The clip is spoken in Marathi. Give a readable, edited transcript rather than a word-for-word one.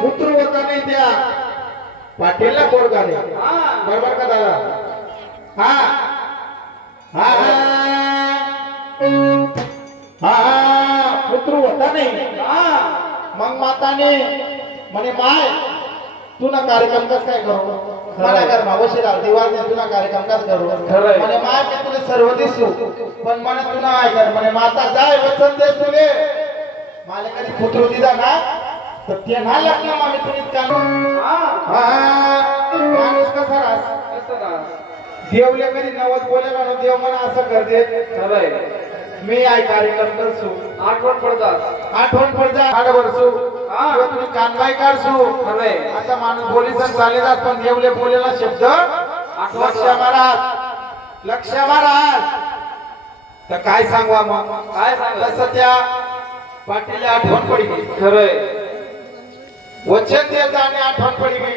पुत्र होता नाही त्या पाटीलला पोरगाले बरोबर का दादा हा हा हा पुत्र होता नाही मग माताने म्हणे माय तुला कार्यक्रम कस काय करू मला घर मावशीला दिवाळ ने तुला कार्यक्रम कस करू म्हणे माय मी तुला सर्व दिसू पण म्हणे तुला काय कर म्हणे माता जाय वचन दे तुले मला कधी पुत्र दिला ना तर ते ना लग्न मामी तुम्ही माणूस कसा रास देवले कधी नवस बोलेला ना देव म्हणा असं करते खरंय मी आई कार्यक्रम करसू आठवण पडतात 8 वर्षू तुम्ही कानबाई काढसू खरंय आता माणूस पोलिसांना चालेला पण देवले बोलेला शब्द लक्ष महाराज तर काय सांगवा मग काय सांग तसं त्या पाटील आठवण पडी खरंय वचन देता आणि आठवण पडी गई